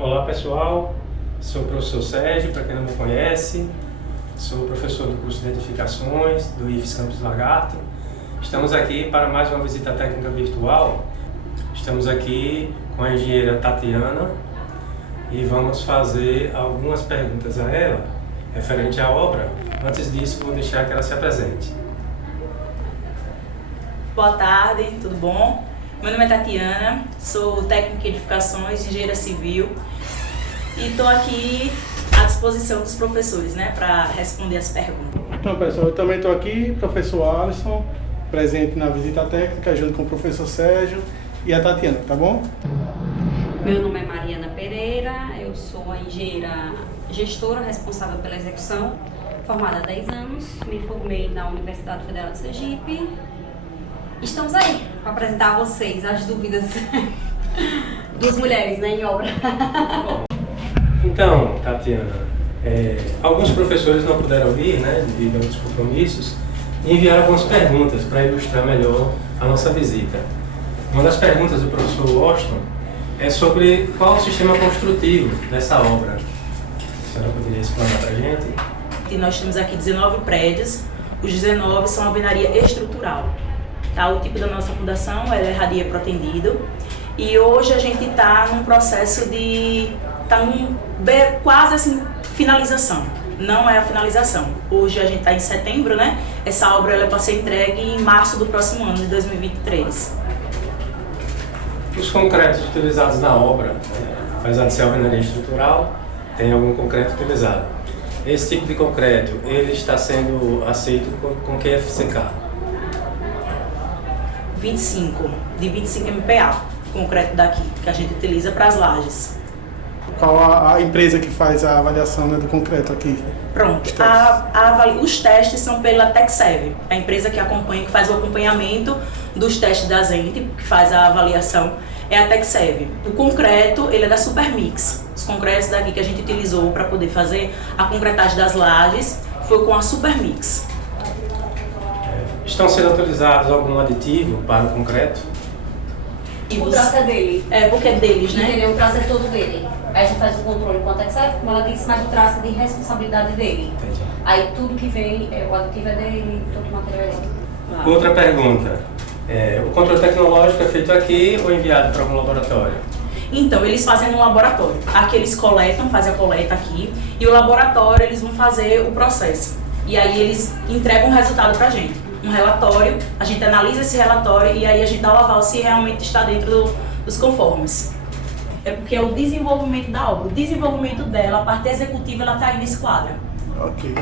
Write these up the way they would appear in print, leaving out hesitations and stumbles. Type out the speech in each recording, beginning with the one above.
Olá pessoal, sou o professor Sérgio, para quem não me conhece, sou professor do curso de Edificações do IFES Campus Lagarto. Estamos aqui para mais uma visita técnica virtual. Estamos aqui com a engenheira Tatiana e vamos fazer algumas perguntas a ela referente à obra. Antes disso, vou deixar que ela se apresente. Boa tarde, tudo bom? Meu nome é Tatiana, sou técnica em edificações, engenheira civil e estou aqui à disposição dos professores, para responder as perguntas. Então, pessoal, eu também estou aqui, professor Alisson, presente na visita técnica, junto com o professor Sérgio e a Tatiana, tá bom? Meu nome é Mariana Pereira, eu sou a engenheira gestora responsável pela execução, formada há 10 anos, me formei na Universidade Federal de Sergipe. Estamos aí para apresentar a vocês as dúvidas das mulheres em obra. Então, Tatiana, alguns professores não puderam vir, devido a outros compromissos, e enviaram algumas perguntas para ilustrar melhor a nossa visita. Uma das perguntas do professor Washington é sobre qual o sistema construtivo dessa obra. A senhora poderia explanar para a gente? E nós temos aqui 19 prédios, os 19 são alvenaria estrutural. O tipo da nossa fundação é radia protendido e hoje a gente está num processo de quase assim finalização. Não é a finalização. Hoje a gente está em setembro, Essa obra ela é para ser entregue em março do próximo ano, de 2023. Os concretos utilizados na obra, apesar de ser alvenaria estrutural, tem algum concreto utilizado. Esse tipo de concreto, ele está sendo aceito com que FCK? 25 MPa, concreto daqui, que a gente utiliza para as lajes. Qual a empresa que faz a avaliação do concreto aqui? Pronto, os testes são pela TecServe, a empresa que acompanha, que faz o acompanhamento dos testes da Zente, que faz a avaliação, é a TecServe. O concreto, ele é da Supermix. Os concretos daqui que a gente utilizou para poder fazer a concretagem das lajes foi com a Supermix. Estão sendo utilizados algum aditivo para o concreto? O traço é dele. Porque é deles, Entendeu? O traço é todo dele. Aí a gente faz o controle com a TecServe, como ela disse, mas o traço é de responsabilidade dele. Entendi. Aí tudo que vem, o aditivo é dele, todo o material é dele. Outra pergunta. O controle tecnológico é feito aqui ou enviado para algum laboratório? Então, eles fazem no laboratório. Aqui eles coletam, fazem a coleta aqui, e o laboratório eles vão fazer o processo. E aí eles entregam um resultado pra gente. Um relatório, a gente analisa esse relatório e aí a gente dá o aval se realmente está dentro dos conformes. É porque é o desenvolvimento da obra, o desenvolvimento dela, a parte executiva, ela está aí nesse quadro. Ok.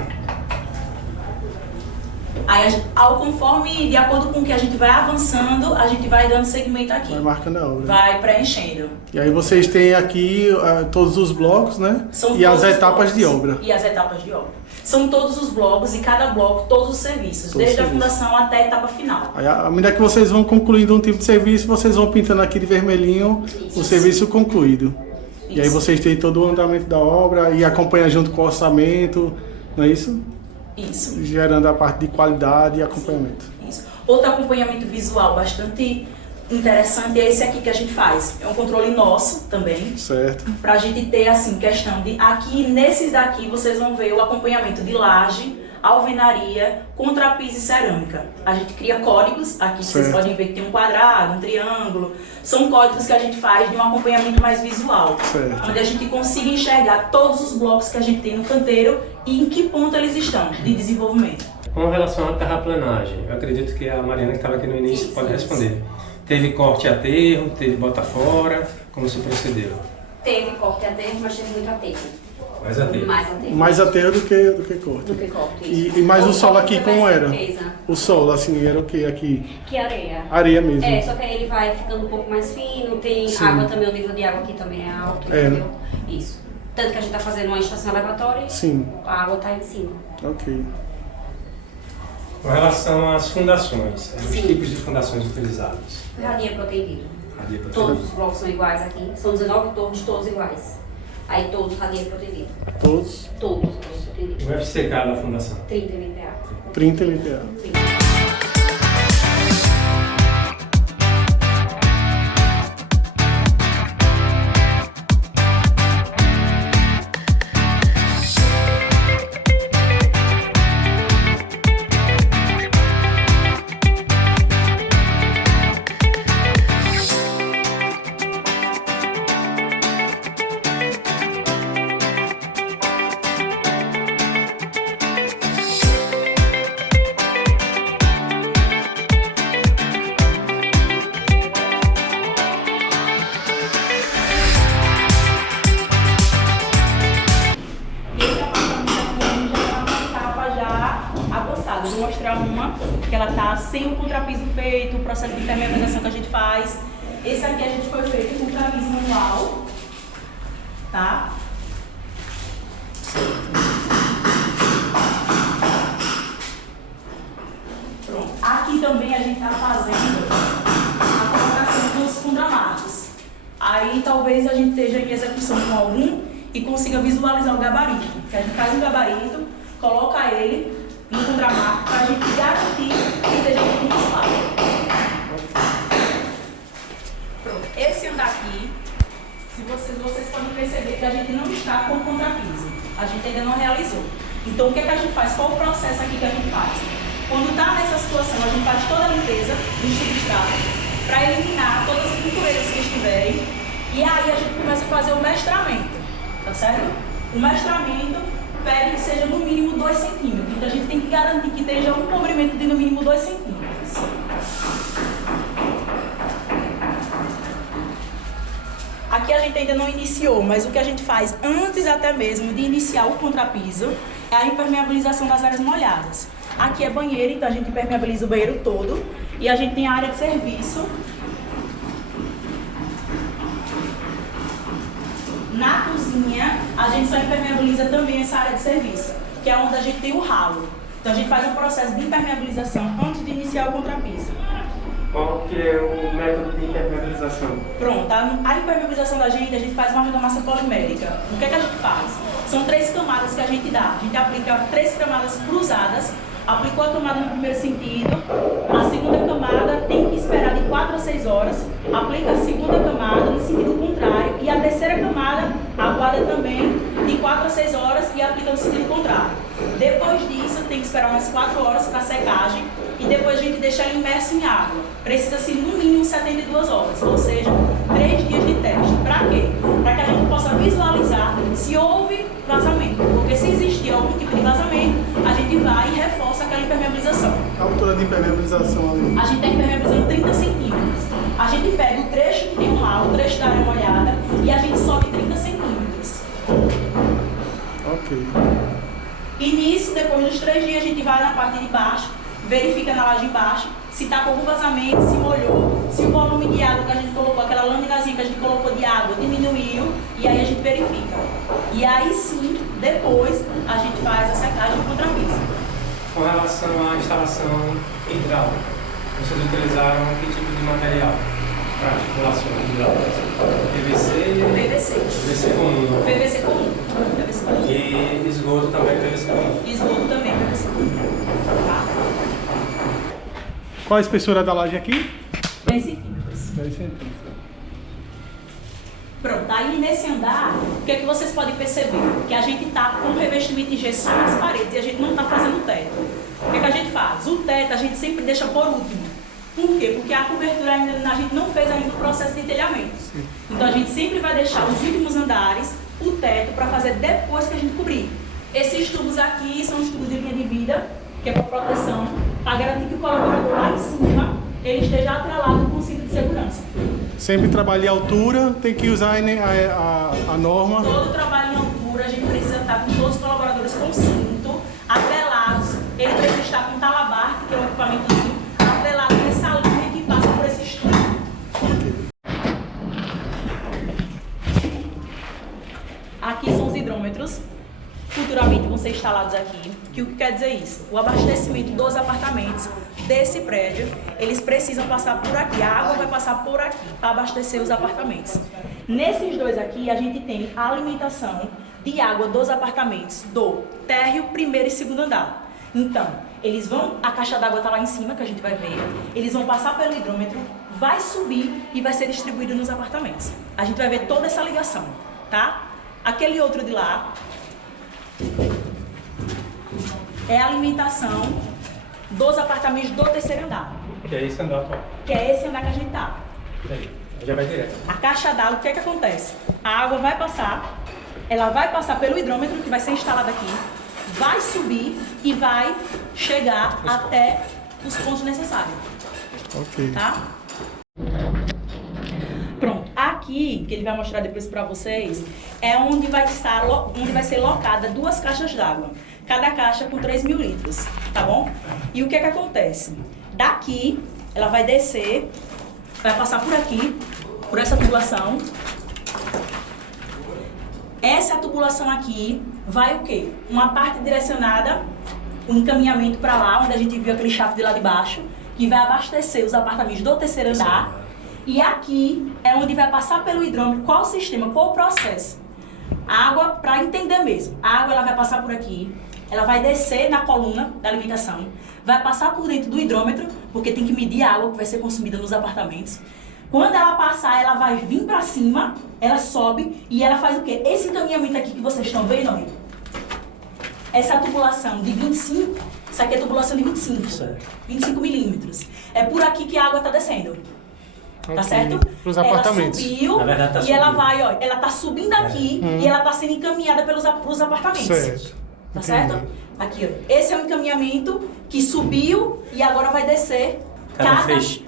Aí, de acordo com o que a gente vai avançando, a gente vai dando segmento aqui. Vai marcando a obra. Vai preenchendo. E aí vocês têm aqui todos os blocos, E as etapas de obra. E as etapas de obra. São todos os blocos e cada bloco, todos os serviços, desde a fundação até a etapa final. Aí, à medida que vocês vão concluindo um tipo de serviço, vocês vão pintando aqui de vermelhinho o serviço concluído. Isso. E aí vocês têm todo o andamento da obra e acompanham junto com o orçamento, não é isso? Isso. Gerando a parte de qualidade e acompanhamento. Isso. Outro acompanhamento visual bastante interessante é esse aqui que a gente faz. É um controle nosso também. Certo. Pra gente ter, questão de... Aqui, nesses daqui, vocês vão ver o acompanhamento de laje, alvenaria, contrapiso e cerâmica. A gente cria códigos. Aqui vocês podem ver que tem um quadrado, um triângulo. São códigos que a gente faz de um acompanhamento mais visual. Certo. Onde a gente consiga enxergar todos os blocos que a gente tem no canteiro e em que ponto eles estão de desenvolvimento. Com relação à terraplanagem, eu acredito que a Mariana que estava aqui no início pode responder. Teve corte a aterro, teve bota fora, como se procedeu? Teve corte a aterro, mas teve muito aterro. Mais aterro. Mais aterro do que corte. Do que corte, E mais o solo aqui como era? Certeza. O solo, era o que aqui? Que areia. Areia mesmo. Só que aí ele vai ficando um pouco mais fino, tem água também, o nível de água aqui também é alto, entendeu? Isso. Tanto que a gente está fazendo uma estação elevatória, Sim. a água está em cima. Ok. Com relação às fundações, os tipos de fundações utilizadas. Radia protendido. Radia protendido. Todos os blocos são iguais aqui, são 19 torres, todos iguais. Aí todos radia protendido. Todos? Todos protendidos. O FCK da fundação? 30 MPa. 30 MPa. 30. sem o contrapiso feito, o processo de impermeabilização que a gente faz. Esse aqui a gente foi feito com contrapiso manual, tá? Pronto. Aqui também a gente está fazendo a colocação dos fundamarcos. Aí talvez a gente esteja em execução com algum e consiga visualizar o gabarito. Que a gente faz um gabarito, coloca ele no contramarco para a gente garantir que esteja tudo no espaço. Pronto. Esse andar aqui, se vocês podem perceber que a gente não está com contrapiso. A gente ainda não realizou. Então o que é que a gente faz? Qual o processo aqui que a gente faz? Quando está nessa situação, a gente faz toda a limpeza do substrato para eliminar todas as impurezas que estiverem. E aí a gente começa a fazer o mestramento, tá certo? O mestramento pede que seja no mínimo 2 centímetros. Então a gente tem que garantir que tenha um comprimento de no mínimo 2 centímetros. Aqui a gente ainda não iniciou, mas o que a gente faz antes até mesmo de iniciar o contrapiso é a impermeabilização das áreas molhadas. Aqui é banheiro, então a gente impermeabiliza o banheiro todo. E a gente tem a área de serviço. Na cozinha, a gente só impermeabiliza também essa área de serviço, que é onde a gente tem o ralo. Então a gente faz um processo de impermeabilização antes de iniciar o contrapiso. Qual que é o método de impermeabilização? Pronto, a impermeabilização da gente, a gente faz uma argamassa polimérica. O que é que a gente faz? São 3 camadas que a gente dá. A gente aplica 3 camadas cruzadas. Aplicou a camada no primeiro sentido, a segunda camada tem que esperar de 4 a 6 horas, aplica a segunda camada no sentido contrário e a terceira camada aguarda também de 4 a 6 horas e aplica no sentido contrário. Depois disso, tem que esperar umas 4 horas para secagem e depois a gente deixa ele imerso em água. Precisa-se no mínimo 72 horas, ou seja, 3 dias de teste. Para quê? Para que a gente possa visualizar se houve vazamento, porque se existir algum tipo de vazamento, a gente vai e reforça aquela impermeabilização. A altura de impermeabilização ali? A gente está impermeabilizando 30 centímetros. A gente pega o trecho que tem o ralo, o trecho da área molhada, e a gente sobe 30 centímetros. Ok. E nisso, depois dos 3 dias, a gente vai na parte de baixo, verifica na laje embaixo, se está com algum vazamento, se molhou, se o volume de água que a gente colocou, aquela laminazinha que a gente colocou de água, diminuiu, e aí a gente verifica. E aí sim, depois, a gente faz a secagem contra a pista. Com relação à instalação hidráulica, vocês utilizaram que tipo de material para articulações hidráulicas? PVC? PVC comum. PVC comum. PVC comum. E esgoto também PVC comum. Esgoto também PVC comum. Tá? Qual a espessura da laje aqui? 10 centímetros. 10 centímetros. Pronto, aí nesse andar, o que é que vocês podem perceber? Que a gente está com revestimento de gesso nas paredes e a gente não está fazendo teto. O que é que a gente faz? O teto a gente sempre deixa por último. Por quê? Porque a cobertura ainda, a gente não fez ainda o processo de telhamento. Sim. Então a gente sempre vai deixar os últimos andares, o teto, para fazer depois que a gente cobrir. Esses tubos aqui são os tubos de linha de vida, que é para proteção, para garantir que o colaborador lá em cima ele esteja atrelado com o cinto de segurança. Sempre trabalho em altura, tem que usar a norma. Todo trabalho em altura, a gente precisa estar com todos os colaboradores com cinto, atrelados. Ele precisa estar com talabar, que é um equipamentozinho, atrelado nessa linha que passa por esse estudo. Aqui são os hidrômetros. Futuramente vão ser instalados aqui. Que o que quer dizer isso? O abastecimento dos apartamentos desse prédio, eles precisam passar por aqui. A água vai passar por aqui para abastecer os apartamentos. Nesses dois aqui, a gente tem a alimentação de água dos apartamentos do térreo, primeiro e segundo andar. Então, eles vão, a caixa d'água está lá em cima, que a gente vai ver. Eles vão passar pelo hidrômetro, vai subir e vai ser distribuído nos apartamentos. A gente vai ver toda essa ligação, tá? Aquele outro de lá é a alimentação dos apartamentos do terceiro andar. Que é esse andar, tá? Que é esse andar que a gente tá. Aí, já vai direto. A caixa d'água, o que é que acontece? A água vai passar, ela vai passar pelo hidrômetro que vai ser instalado aqui, vai subir e vai chegar até os pontos necessários. Ok. Tá? Pronto. Aqui, que ele vai mostrar depois para vocês, é onde vai ser locada 2 caixas d'água. Cada caixa com 3.000 litros, tá bom? E o que é que acontece? Daqui, ela vai descer, vai passar por aqui, por essa tubulação. Essa tubulação aqui vai o quê? Uma parte direcionada, um encaminhamento para lá, onde a gente viu aquele shaft de lá de baixo, que vai abastecer os apartamentos do terceiro andar. E aqui é onde vai passar pelo hidrômetro. Qual o sistema, qual o processo? Água, para entender mesmo. A água ela vai passar por aqui, ela vai descer na coluna da alimentação, vai passar por dentro do hidrômetro, porque tem que medir a água que vai ser consumida nos apartamentos. Quando ela passar, ela vai vir para cima, ela sobe e ela faz o quê? Esse encaminhamento aqui que vocês estão vendo, amigo? Essa tubulação de 25, isso aqui é tubulação de 25 milímetros. É por aqui que a água está descendo. Tá certo? Para os apartamentos. Ela subiu, Na verdade, tá e ela vai, ó, ela tá subindo aqui e ela tá sendo encaminhada pros apartamentos. Certo. Tá Entendi. certo? Aqui, ó. Esse é o encaminhamento que subiu e agora vai descer.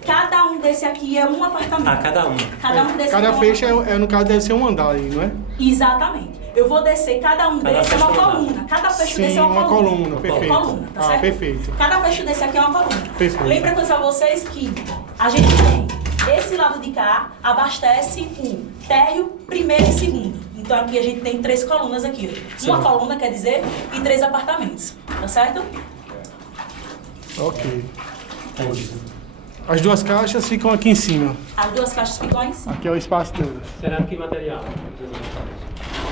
Cada um desse aqui é um apartamento. Ah, cada um. Cada um desse Cada é um feixe apartamento. no caso, deve ser um andar aí, não é? Exatamente. Eu vou descer, cada um desse é uma coluna. Cada fecho Sim, desse é uma coluna. perfeito. Coluna, tá certo? Perfeito. Cada fecho desse aqui é uma coluna. Perfeito. Lembra que eu disse a vocês que a gente tem esse lado de cá, abastece o térreo, primeiro e segundo. Então aqui a gente tem 3 colunas aqui. Uma coluna, quer dizer, e 3 apartamentos. Tá certo? Ok. As 2 caixas ficam aqui em cima. As 2 caixas ficam aí em cima. Aqui é o espaço delas. Será que material?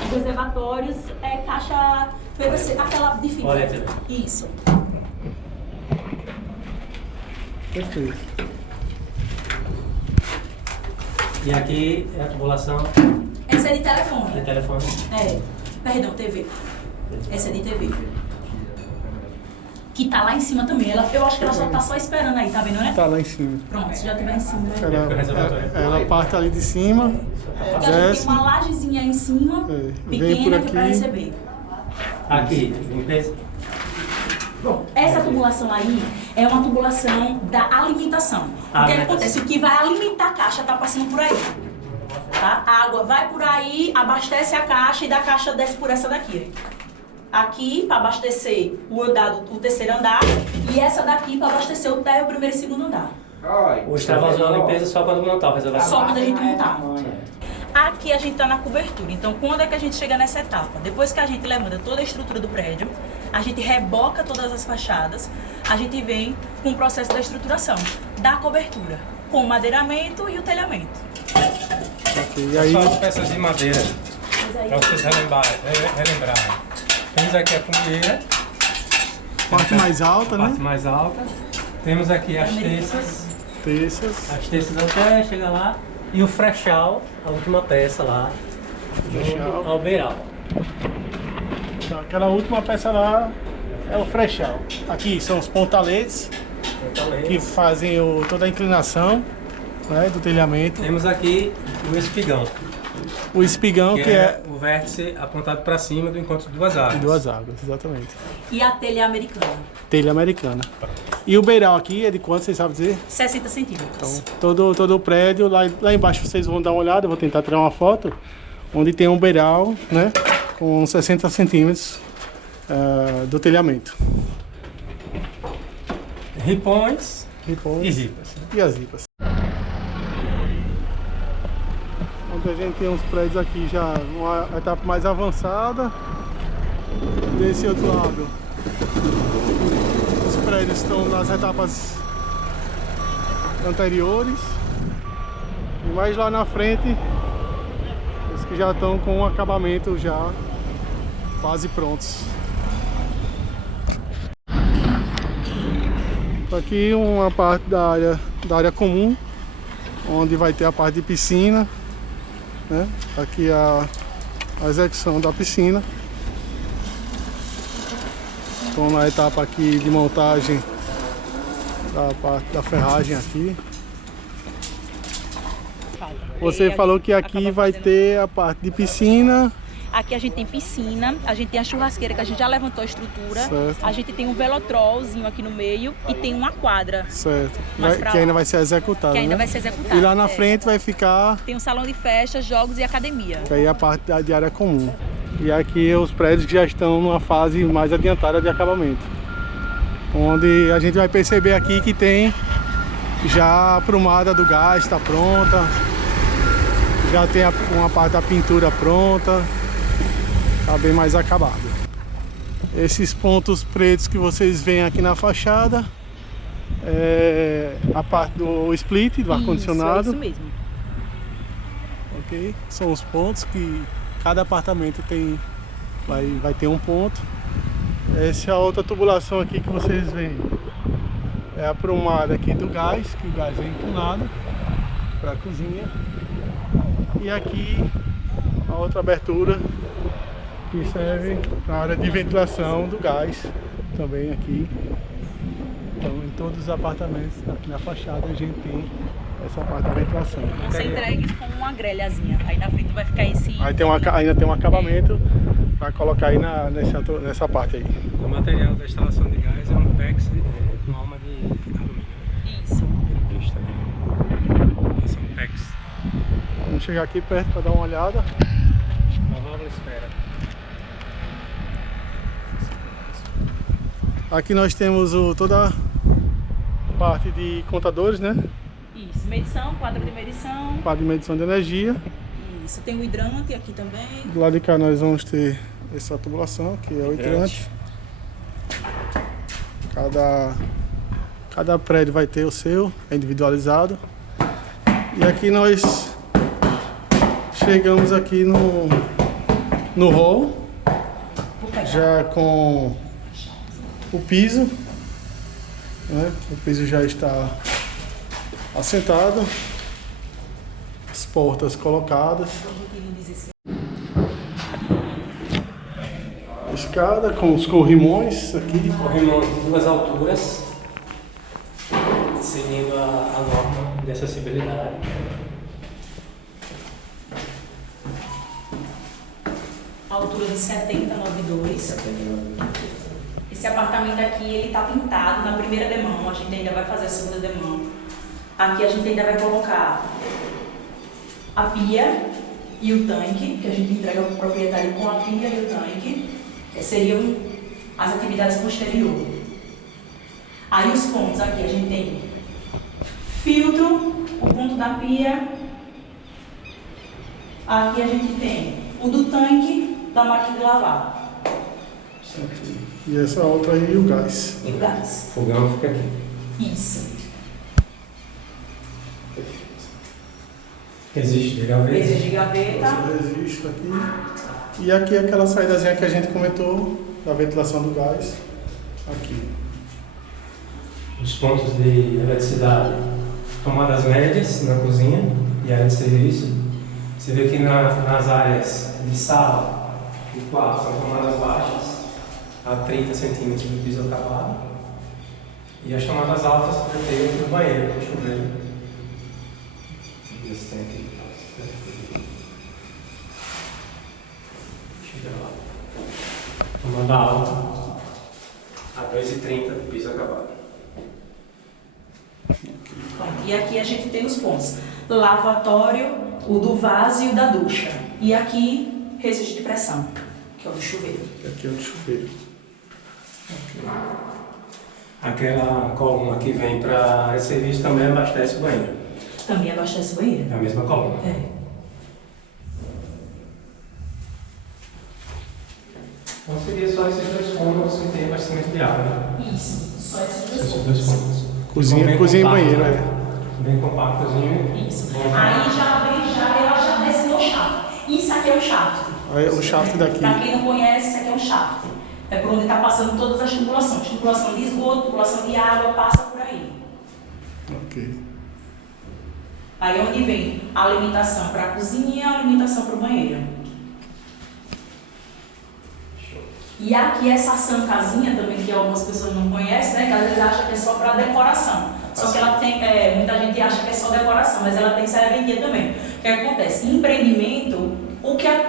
Os reservatórios é caixa PVC, aquela de fibra. Poliéter. Isso. Perfeito. E aqui é a tubulação Essa é de telefone. de telefone. Perdão, TV. Essa é de TV. Que tá lá em cima também. Eu acho que ela tá só esperando aí, tá vendo, né? Tá lá em cima. Pronto, se já tiver em cima. Ela parte ali de cima, Porque a gente desce. tem uma lajezinha aí em cima, Vem por pequena, que é pra aqui. receber. Aqui, limpeza. Bom, essa tubulação aí é uma tubulação da alimentação. O que acontece? O que vai alimentar a caixa tá passando por aí. Tá? A água vai por aí, abastece a caixa e da caixa desce por essa daqui. Aqui para abastecer o terceiro andar e essa daqui para abastecer o térreo, o primeiro e segundo andar. O extravasou a limpeza só quando montar o reservatório. Só quando a gente montar. Aqui a gente está na cobertura, então quando é que a gente chega nessa etapa? Depois que a gente levanta toda a estrutura do prédio, a gente reboca todas as fachadas, a gente vem com o processo da estruturação, da cobertura, com o madeiramento e o telhamento. Ok, e aí, Só as peças de madeira, para vocês relembrarem. Temos aqui a cumulheira, parte mais alta, parte né? mais alta. Temos aqui as terças. Terças. As terças até chega lá. E o frechal, a última peça lá, Frechal. ao beiral. Então, aquela última peça lá é o frechal. Aqui são os pontaletes que fazem toda a inclinação, né, do telhamento. Temos aqui o espigão, O espigão que é o vértice apontado para cima do encontro de 2 águas. 2 águas, exatamente. E a telha americana, Telha americana. E o beiral aqui é de quanto, vocês sabem dizer? 60 centímetros. Todo o prédio, lá embaixo vocês vão dar uma olhada, eu vou tentar tirar uma foto, onde tem um beiral, né, com 60 centímetros do telhamento. Ripões e Ripões ripas. e as ripas. Onde a gente tem uns prédios aqui já uma etapa mais avançada. Desse outro lado, os prédios estão nas etapas anteriores. E mais lá na frente, os que já estão com o acabamento já quase prontos. Aqui uma parte da área comum, onde vai ter a parte de piscina, né? Aqui a execução da piscina. Estou na etapa aqui de montagem da parte da ferragem aqui. Você falou que aqui vai ter a parte de piscina. Aqui a gente tem piscina, a gente tem a churrasqueira que a gente já levantou a estrutura, Certo. a gente tem um velotrolzinho aqui no meio e tem uma quadra Certo. Mais pra Que ainda lá. vai ser executado, que ainda né? vai ser executada. E lá na É. frente vai ficar, Tem um salão de festas, jogos e academia. que aí é a parte de área comum. E aqui os prédios que já estão numa fase mais adiantada de acabamento. onde a gente vai perceber aqui que tem já a aprumada do gás, está pronta. Já tem uma parte da pintura pronta. Está bem mais acabado. Esses pontos pretos que vocês veem aqui na fachada é a parte do split, do ar-condicionado. Isso mesmo. Ok? São os pontos que cada apartamento tem, vai ter um ponto. Essa é a outra tubulação aqui que vocês veem. É a aprumada aqui do gás, que o gás é inclinado para a cozinha. E aqui a outra abertura que serve para a área de ventilação do gás também aqui. Então em todos os apartamentos aqui na fachada a gente tem essa parte da ventilação. Vão ser entregues com uma grelhazinha. Aí na frente vai ficar esse... Aí ainda tem um acabamento para colocar aí nessa parte aí. O material da instalação de gás é um PEX com alma de alumínio. Isso. Esse é um PEX. Vamos chegar aqui perto para dar uma olhada. Uma válvula esfera. Aqui nós temos toda a parte de contadores, né? Isso. Medição, quadro de medição. Quadro de medição de energia. Isso. Tem o hidrante aqui também. Do lado de cá nós vamos ter essa tubulação, que é o hidrante. Cada prédio vai ter o seu, é individualizado. E aqui nós chegamos aqui no hall, já com o piso, né? O piso já está assentado, as portas colocadas. Escada com os corrimões aqui. Corrimão de duas alturas, seguindo a norma de acessibilidade. Altura de 70,92. Esse apartamento aqui, ele tá pintado na primeira demão. A gente ainda vai fazer a segunda demão. Aqui a gente ainda vai colocar a pia e o tanque, que a gente entrega para o proprietário com a pia e o tanque. Seriam as atividades posteriores. Aí os pontos aqui, a gente tem filtro, o ponto da pia. Aqui a gente tem o do tanque, da máquina de lavar. E essa outra aí, o gás. E o gás. O fogão fica aqui. Isso. Existe de gaveta. Exige gaveta. Esse registro aqui. E aqui aquela saídazinha que a gente comentou, da ventilação do gás. Aqui. Os pontos de eletricidade. Tomadas médias na cozinha e área de serviço. Você vê que nas áreas de sala e quarto são tomadas baixas, a 30 centímetros do piso acabado. E as tomadas altas para ter o banheiro, para o chuveiro. Esse tem aqui. Chega lá. Tomada alta, a 2,30 do piso acabado. E aqui a gente tem os pontos. Lavatório, o do vaso e o da ducha. E aqui, registro de pressão, que é o do chuveiro. Aqui é o do chuveiro. Aquela coluna que vem para a área de serviço também abastece o banheiro. Também abastece o banheiro. É a mesma coluna. É. Então seria só esses dois cômodos que tem abastecimento de água. Né? Isso, só esses dois Esses pontos. dois cômodos. Cozinha e compacto, banheiro, né? é. Bem compactozinho. Isso. Aí ela já desce no shaft. Isso aqui é o shaft. Aí, o shaft daqui. Para quem não conhece, isso aqui é um shaft. É por onde está passando todas as tubulações. Tubulação de esgoto, tubulação de água, passa por aí. Ok. Aí é onde vem a alimentação para a cozinha e a alimentação para o banheiro. E aqui essa sancazinha também, que algumas pessoas não conhecem, né? Que às vezes acham que é só para decoração. Só que ela tem, muita gente acha que é só decoração, mas ela tem serventia também. O que acontece? Em empreendimento,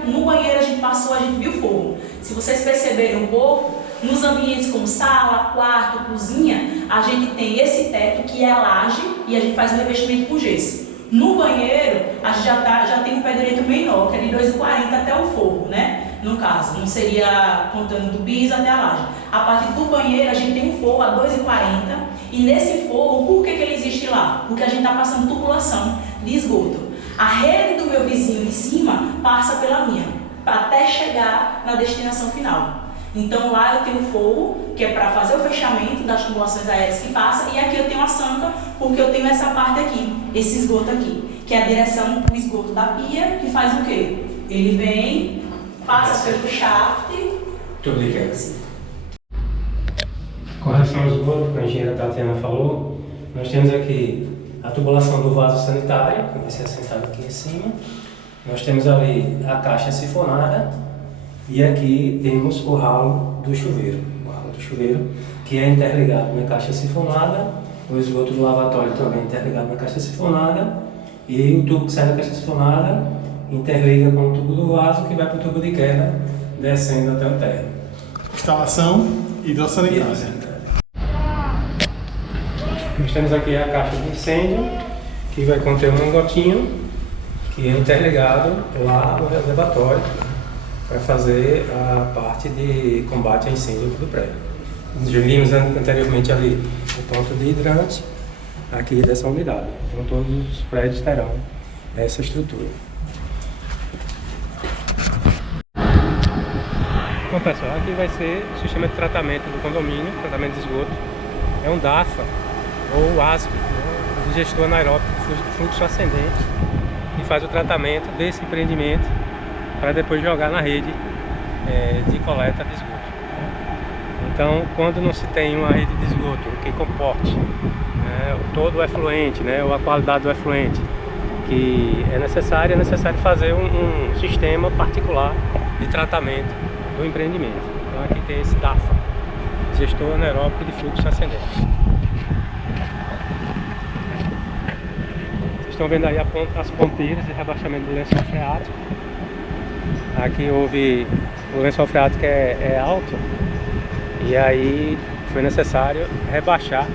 no banheiro a gente passou, a gente viu fogo. Se vocês perceberem um pouco, nos ambientes como sala, quarto, cozinha, a gente tem esse teto que é a laje e a gente faz o revestimento com gesso. No banheiro, a gente já tem um pé direito menor, que é de 2,40 até o forro, né? No caso, não seria contando do piso até a laje. A partir do banheiro, a gente tem um forro a 2,40 e nesse forro, por que ele existe lá? Porque a gente está passando tubulação de esgoto. A rede do meu vizinho de cima passa pela minha, até chegar na destinação final. Então lá eu tenho o forro, que é para fazer o fechamento das tubulações aéreas que passam, e aqui eu tenho a sanca, porque eu tenho essa parte aqui, esse esgoto aqui, que é a direção do esgoto da pia, que faz o quê? Ele vem, passa pelo shaft. Tudo ligado. Com relação ao esgoto, como a engenheira Tatiana falou, nós temos aqui a tubulação do vaso sanitário, que vai ser assentado aqui em cima. Nós temos ali a caixa sifonada e aqui temos o ralo do chuveiro, que é interligado na caixa sifonada, o esgoto do lavatório também é interligado na caixa sifonada e o tubo que sai da caixa sifonada interliga com o tubo do vaso que vai para o tubo de queda, descendo até o térreo. Instalação hidrossanitária. Nós temos aqui a caixa de incêndio, que vai conter um mangotinho, que é interligado lá no reservatório, para fazer a parte de combate a incêndio do prédio. Já vimos anteriormente ali o ponto de hidrante, aqui dessa unidade. Então todos os prédios terão essa estrutura. Bom pessoal, aqui vai ser o sistema de tratamento do condomínio, tratamento de esgoto. É um DAFA, ou ASP, né, de gestor anaeróbico de fluxo ascendente, que faz o tratamento desse empreendimento para depois jogar na rede de coleta de esgoto. Então, quando não se tem uma rede de esgoto que comporte todo o efluente, ou a qualidade do efluente que é necessário fazer um sistema particular de tratamento do empreendimento. Então aqui tem esse DAFA, gestor anaeróbico de fluxo ascendente. Vocês estão vendo aí as ponteiras de rebaixamento do lençol freático. Aqui houve o lençol freático é alto e aí foi necessário rebaixar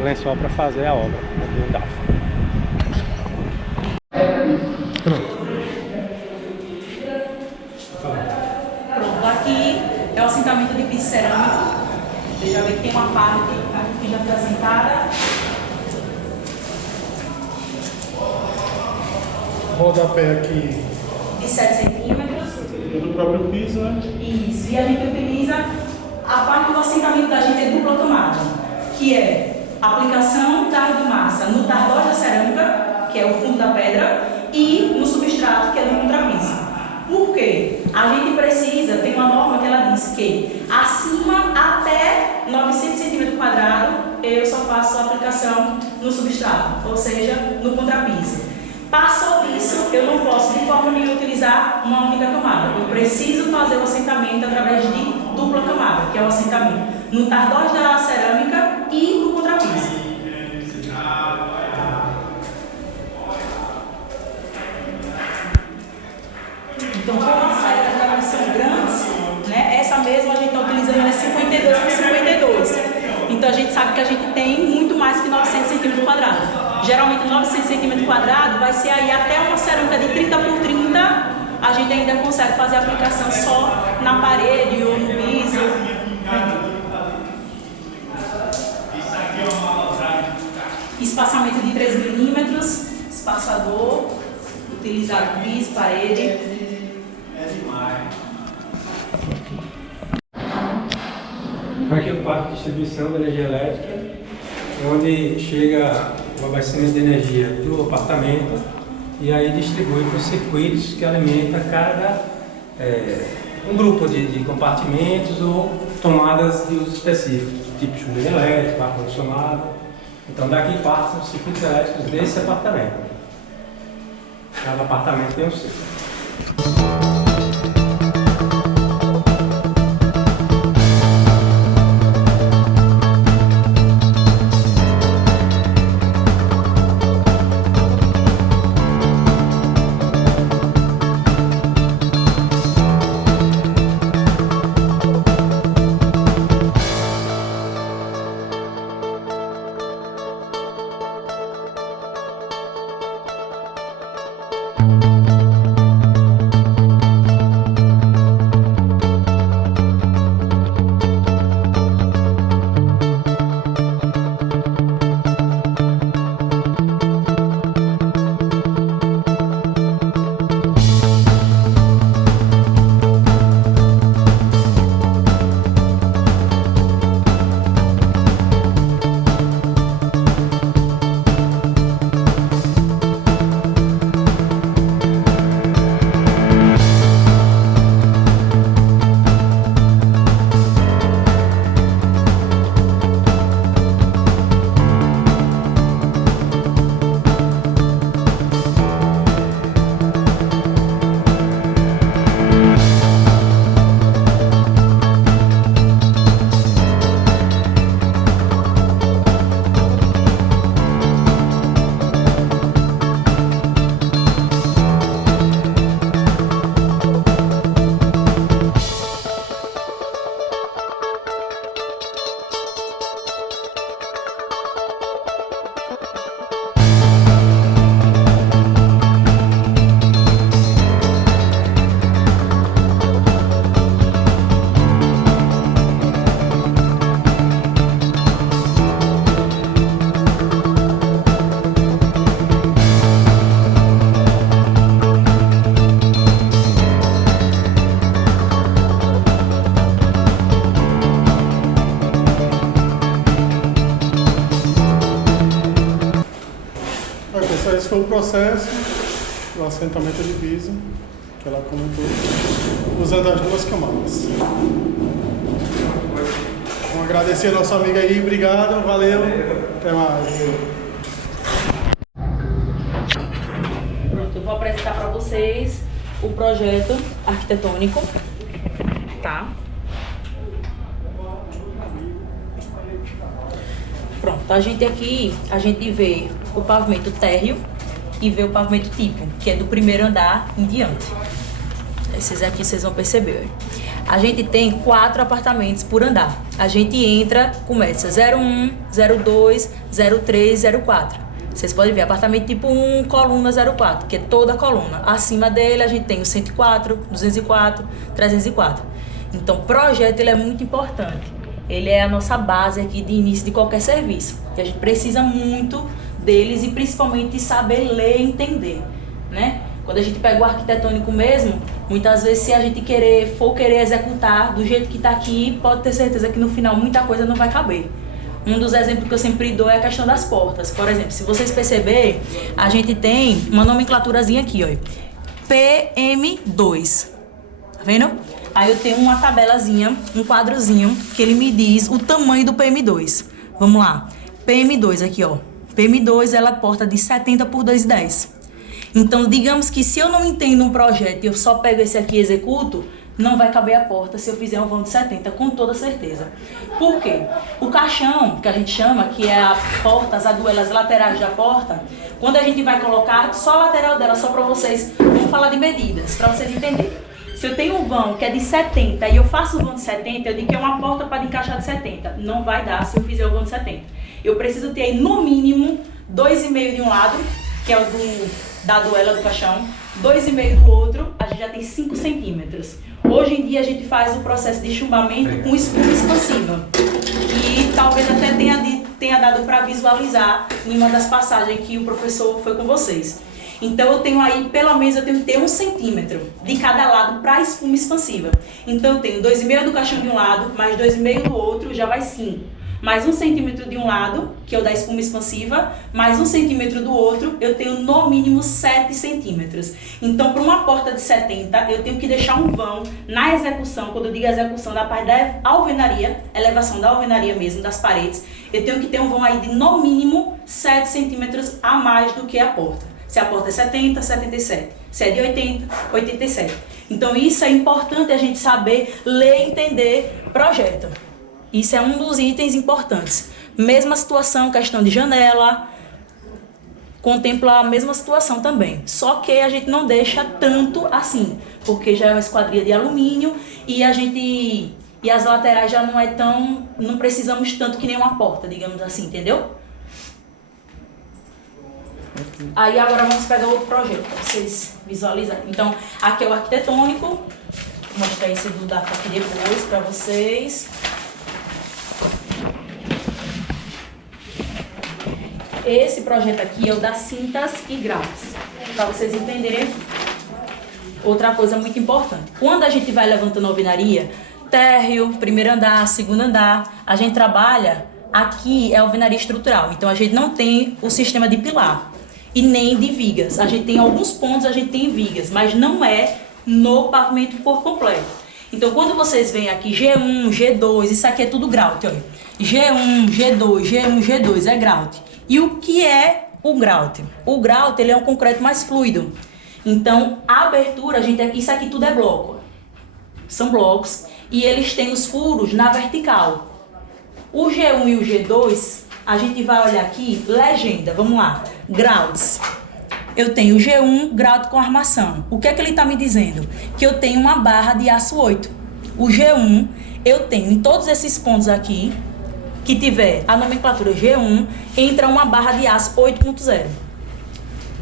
o lençol para fazer a obra do DAFA. Pronto, aqui é o assentamento de piso cerâmico. Você já vê que tem uma parte que já foi assentada. Rodapé aqui De 7 centímetros. do próprio piso, né? Isso, e a gente utiliza a parte do assentamento da gente é dupla camada, que é a aplicação tardo de massa no tardós da cerâmica, que é o fundo da pedra, e no substrato, que é no contrapiso. Por quê? A gente precisa, tem uma norma que ela diz que acima até 900 cm², eu só faço a aplicação no substrato, ou seja, no contrapiso. Passou disso, eu não posso de forma nenhuma utilizar uma única camada. Eu preciso fazer o assentamento através de dupla camada, que é o assentamento no tardós da cerâmica e no contrapiso. Então, como as saídas da água são grandes, né, essa mesma a gente está utilizando ela 52 por 52. Então, a gente sabe que a gente tem muito mais que 900 cm². Geralmente 900 cm² vai ser aí até uma cerâmica de 30 por 30, a gente ainda consegue fazer a aplicação só na parede ou no piso. Espaçamento de 3 milímetros, espaçador, utilizado piso, parede. Aqui é o parque de distribuição da energia elétrica, onde chega o abastecimento de energia do apartamento e aí distribui para os circuitos que alimenta um grupo de compartimentos ou tomadas de uso específico, tipo chuveiro elétrico, ar-condicionado. Então daqui partem os circuitos elétricos desse apartamento. Cada apartamento tem um ciclo. foi o processo do assentamento de piso, que ela comentou, usando as 2 camadas. Vamos agradecer a nossa amiga aí, obrigado, valeu, até mais. Pronto, eu vou apresentar para vocês o projeto arquitetônico, tá? Pronto, a gente vê o pavimento térreo e vê o pavimento tipo, que é do primeiro andar em diante. Esses aqui vocês vão perceber. A gente tem 4 apartamentos por andar. A gente começa 01, 02, 03, 04. Vocês podem ver, apartamento tipo 1, coluna 04, que é toda a coluna. Acima dele a gente tem o 104, 204, 304. Então o projeto ele é muito importante. Ele é a nossa base aqui de início de qualquer serviço. E a gente precisa muito deles e principalmente saber ler e entender, né? Quando a gente pega o arquitetônico mesmo, muitas vezes se a gente for querer executar do jeito que está aqui, pode ter certeza que no final muita coisa não vai caber. Um dos exemplos que eu sempre dou é a questão das portas. Por exemplo, se vocês perceberem, a gente tem uma nomenclaturazinha aqui, ó. PM2. Tá vendo? Aí eu tenho uma tabelazinha, um quadrozinho, que ele me diz o tamanho do PM2. Vamos lá. PM2 aqui, ó. PM2 ela é porta de 70 por 2,10. Então, digamos que se eu não entendo um projeto e eu só pego esse aqui e executo, não vai caber a porta se eu fizer um vão de 70, com toda certeza. Por quê? O caixão, que a gente chama, que é a porta, as aduelas laterais da porta, quando a gente vai colocar só a lateral dela, só para vocês, vamos falar de medidas, para vocês entenderem. Se eu tenho um vão que é de 70 e eu faço o vão de 70, eu digo que é uma porta para encaixar de 70. Não vai dar se eu fizer o vão de 70. Eu preciso ter aí, no mínimo, 2,5 de um lado, que é o da duela do caixão, 2,5 do outro, a gente já tem 5 centímetros. Hoje em dia a gente faz o processo de chumbamento com espuma expansiva. E talvez até tenha dado para visualizar em uma das passagens que o professor foi com vocês. Então eu tenho aí, pelo menos eu tenho que ter 1 centímetro de cada lado para espuma expansiva. Então eu tenho 2,5 do caixão de um lado, mais 2,5 do outro, já vai 5. Mais 1 centímetro de um lado, que é o da espuma expansiva, mais 1 centímetro do outro, eu tenho no mínimo 7 centímetros. Então, para uma porta de 70, eu tenho que deixar um vão na execução, quando eu digo execução da parte da alvenaria, elevação da alvenaria mesmo, das paredes, eu tenho que ter um vão aí de no mínimo 7 centímetros a mais do que a porta. Se a porta é 70, 77. Se é de 80, 87. Então, isso é importante a gente saber ler e entender projeto. Isso é um dos itens importantes. Mesma situação, questão de janela, contempla a mesma situação também. Só que a gente não deixa tanto assim, porque já é uma esquadria de alumínio e as laterais já não é tão, não precisamos tanto que nem uma porta, digamos assim, entendeu? Aí agora vamos pegar outro projeto para vocês visualizarem. Então, aqui é o arquitetônico. Vou mostrar esse do DAF aqui depois para vocês. Esse projeto aqui é o das cintas e graus, para vocês entenderem aqui. Outra coisa muito importante, quando a gente vai levantando a alvenaria, térreo, primeiro andar, segundo andar, a gente trabalha, aqui é a alvenaria estrutural, então a gente não tem o sistema de pilar e nem de vigas. A gente tem alguns pontos, a gente tem vigas, mas não é no pavimento por completo. Então, quando vocês veem aqui G1, G2, isso aqui é tudo grout, olha. G1, G2, G1, G2 é grout. E o que é o grout? O grout, ele é um concreto mais fluido. Então, a abertura, isso aqui tudo é bloco. São blocos e eles têm os furos na vertical. O G1 e o G2, a gente vai olhar aqui, legenda, vamos lá. Grouts. Eu tenho G1, grout com armação. O que é que ele está me dizendo? Que eu tenho uma barra de aço 8. O G1, eu tenho em todos esses pontos aqui, que tiver a nomenclatura G1, entra uma barra de aço 8.0.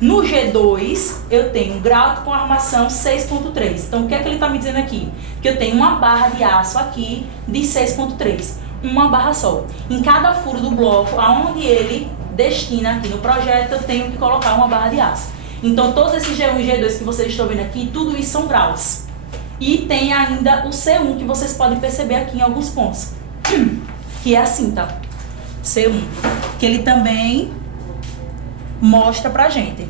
No G2, eu tenho grout com armação 6.3. Então, o que é que ele está me dizendo aqui? Que eu tenho uma barra de aço aqui de 6.3. Uma barra só. Em cada furo do bloco, aonde ele destina aqui no projeto, eu tenho que colocar uma barra de aço. Então, todos esses G1 e G2 que vocês estão vendo aqui, tudo isso são graus. E tem ainda o C1, que vocês podem perceber aqui em alguns pontos, que é a cinta C1, que ele também mostra pra gente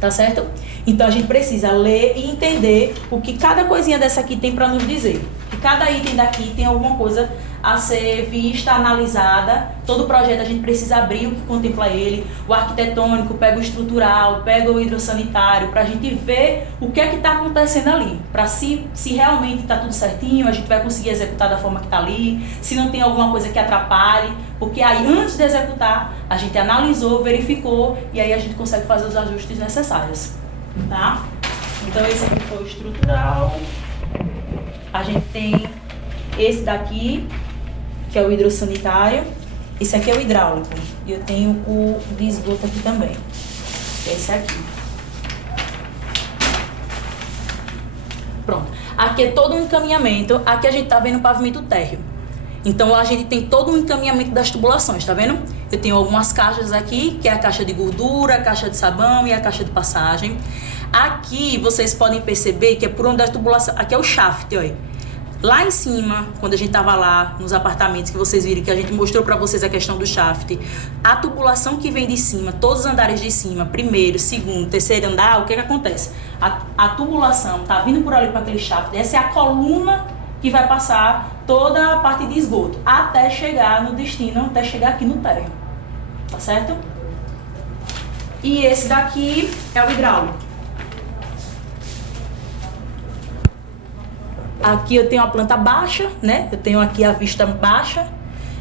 Tá certo? Então a gente precisa ler e entender o que cada coisinha dessa aqui tem para nos dizer. Que cada item daqui tem alguma coisa a ser vista, analisada. Todo projeto a gente precisa abrir o que contempla ele. O arquitetônico pega o estrutural, pega o hidrossanitário, para a gente ver o que é que está acontecendo ali. Para se realmente está tudo certinho, a gente vai conseguir executar da forma que está ali. Se não tem alguma coisa que atrapalhe, porque aí antes de executar, a gente analisou, verificou e aí a gente consegue fazer os ajustes necessários. Tá? Então esse aqui foi o estrutural. A gente tem esse daqui, que é o hidrossanitário. Esse aqui é o hidráulico. E eu tenho o de esgoto aqui também. Esse aqui. Pronto. Aqui é todo um encaminhamento. Aqui a gente tá vendo o pavimento térreo. Então a gente tem todo um encaminhamento das tubulações, tá vendo? Eu tenho algumas caixas aqui, que é a caixa de gordura, a caixa de sabão e a caixa de passagem. Aqui vocês podem perceber que é por onde a tubulação... Aqui é o shaft, olha. Lá em cima, quando a gente estava lá nos apartamentos, que vocês viram que a gente mostrou para vocês a questão do shaft, a tubulação que vem de cima, todos os andares de cima, primeiro, segundo, terceiro andar, o que acontece? A tubulação tá vindo por ali para aquele shaft, essa é a coluna que vai passar toda a parte de esgoto, até chegar no destino, até chegar aqui no térreo, tá certo? E esse daqui é o hidráulico. Aqui eu tenho a planta baixa, né? Eu tenho aqui a vista baixa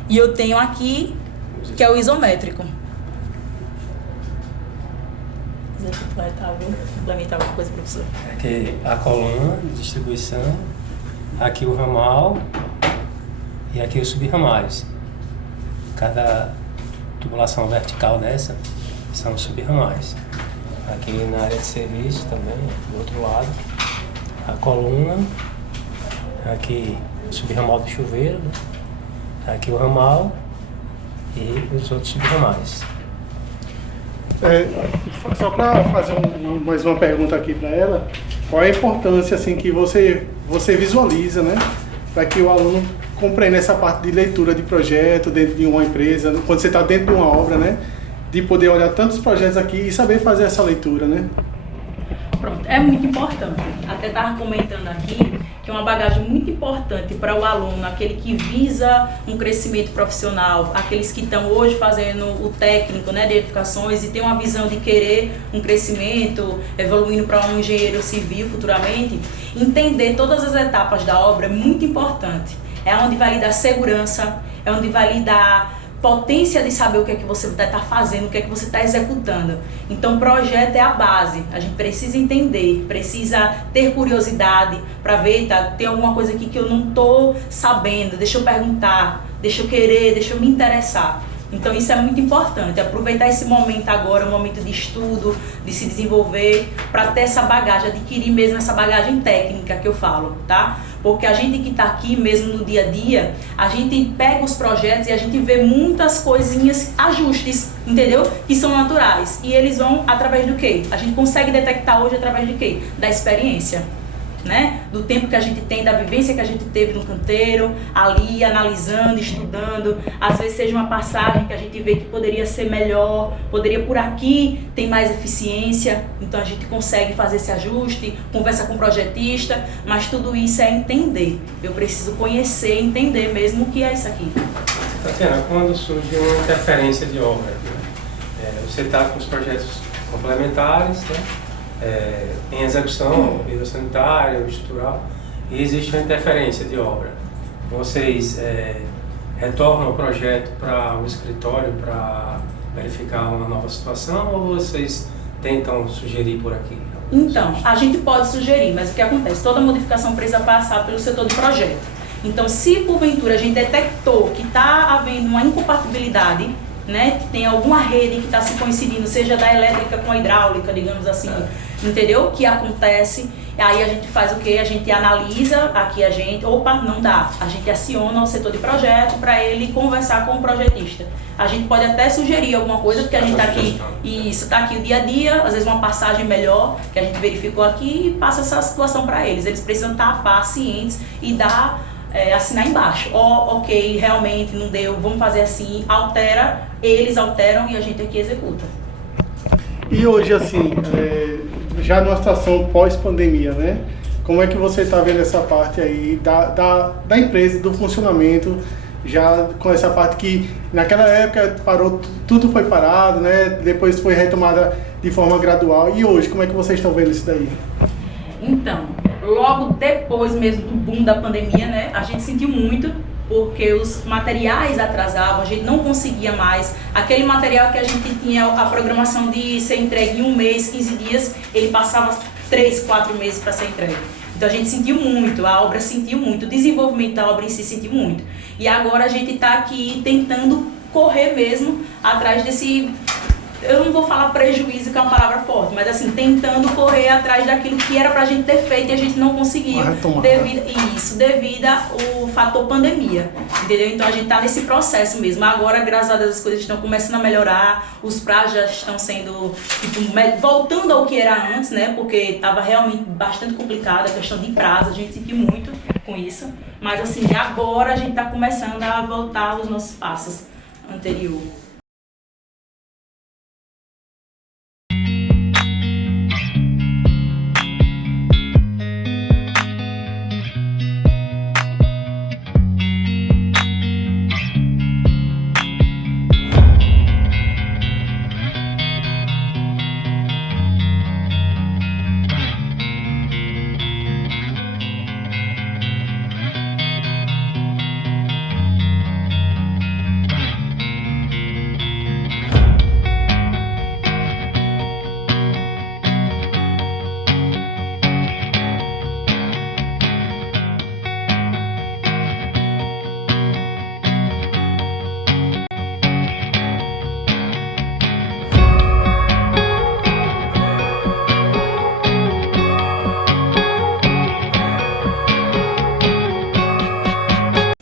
e eu tenho aqui, que é o isométrico. Complementar alguma coisa, professor? Aqui a coluna de distribuição, aqui o ramal e aqui os subramais. Cada tubulação vertical dessa são os subramais. Aqui na área de serviço também, do outro lado, a coluna. Aqui o subramal do chuveiro, né? Aqui o ramal e os outros subramais. Só para fazer mais uma pergunta aqui para ela, qual é a importância assim, que você visualiza, né, para que o aluno compreenda essa parte de leitura de projeto dentro de uma empresa, quando você está dentro de uma obra, né, de poder olhar tantos projetos aqui e saber fazer essa leitura, né? Pronto, é muito importante. Até estava comentando aqui que é uma bagagem muito importante para o aluno, aquele que visa um crescimento profissional, aqueles que estão hoje fazendo o técnico, né, de edificações e tem uma visão de querer um crescimento, evoluindo para um engenheiro civil futuramente, entender todas as etapas da obra é muito importante. É onde vai lhe dar segurança, é onde vai lhe dar potência de saber o que é que você está fazendo, o que é que você está executando. Então o projeto é a base, a gente precisa entender, precisa ter curiosidade para ver, tá, tem alguma coisa aqui que eu não estou sabendo, deixa eu perguntar, deixa eu querer, deixa eu me interessar. Então isso é muito importante, aproveitar esse momento agora, um momento de estudo, de se desenvolver, para ter essa bagagem, adquirir mesmo essa bagagem técnica que eu falo, tá? Porque a gente que está aqui mesmo no dia a dia, a gente pega os projetos e a gente vê muitas coisinhas, ajustes, entendeu? Que são naturais. E eles vão através do quê? A gente consegue detectar hoje através de quê? Da experiência. Né? Do tempo que a gente tem, da vivência que a gente teve no canteiro, ali analisando, estudando, às vezes seja uma passagem que a gente vê que poderia ser melhor, poderia por aqui ter mais eficiência, então a gente consegue fazer esse ajuste, conversa com o projetista, mas tudo isso é entender, eu preciso conhecer, entender mesmo o que é isso aqui. Tatiana, quando surge uma interferência de obra, né? Você está com os projetos complementares, né? Em execução, hidrossanitário, estrutural, e existe uma interferência de obra. Vocês retornam o projeto para o escritório para verificar uma nova situação ou vocês tentam sugerir por aqui? Então, a gente pode sugerir, mas o que acontece? Toda modificação precisa passar pelo setor de projeto. Então, se porventura a gente detectou que está havendo uma incompatibilidade, né, que tem alguma rede que está se coincidindo, seja da elétrica com a hidráulica, digamos assim, entendeu? Que acontece, aí a gente faz o quê? A gente analisa, aqui a gente, opa, não dá, a gente aciona o setor de projeto para ele conversar com o projetista. A gente pode até sugerir alguma coisa, porque a gente está aqui, e isso está aqui o dia a dia, às vezes uma passagem melhor, que a gente verificou aqui, e passa essa situação para eles. Eles precisam estar pacientes e dar, assinar embaixo. Ok, realmente não deu, vamos fazer assim, altera, eles alteram e a gente aqui executa. E hoje, assim, já numa situação pós-pandemia, né? Como é que você está vendo essa parte aí da empresa, do funcionamento, já com essa parte que naquela época parou, tudo foi parado, né? Depois foi retomada de forma gradual. E hoje, como é que vocês estão vendo isso daí? Então, logo depois mesmo do boom da pandemia, né, a gente sentiu muito, porque os materiais atrasavam, a gente não conseguia mais. Aquele material que a gente tinha a programação de ser entregue em 1 mês, 15 dias, ele passava 3, 4 meses para ser entregue. Então a gente sentiu muito, a obra sentiu muito, o desenvolvimento da obra em si sentiu muito. E agora a gente está aqui tentando correr mesmo atrás desse... Eu não vou falar prejuízo, que é uma palavra forte, mas assim, tentando correr atrás daquilo que era pra gente ter feito e a gente não conseguiu devido ao fator pandemia, entendeu? Então a gente tá nesse processo mesmo. Agora, graças a Deus, as coisas estão começando a melhorar, os prazos já estão sendo, tipo, voltando ao que era antes, né? Porque tava realmente bastante complicado a questão de prazo, a gente sentiu muito com isso. Mas assim, agora a gente tá começando a voltar aos nossos passos anteriores.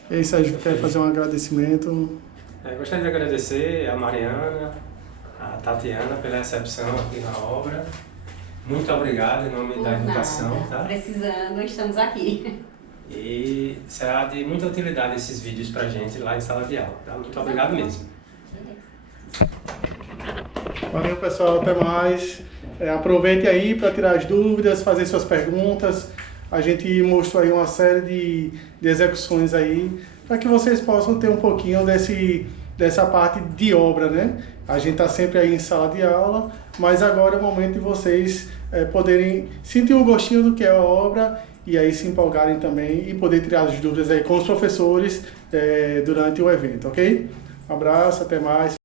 E aí, Sérgio, quer fazer um agradecimento? Gostaria de agradecer a Mariana, a Tatiana pela recepção aqui na obra. Muito obrigado em nome da educação. Tá? Precisando, estamos aqui. E será de muita utilidade esses vídeos para a gente lá em sala de aula. Tá? Muito obrigado mesmo. Valeu, pessoal, até mais. Aproveite aí para tirar as dúvidas, fazer suas perguntas. A gente mostrou aí uma série de execuções aí para que vocês possam ter um pouquinho dessa parte de obra, né? A gente está sempre aí em sala de aula, mas agora é o momento de vocês poderem sentir um gostinho do que é a obra e aí se empolgarem também e poder tirar as dúvidas aí com os professores durante o evento, ok? Um abraço, até mais.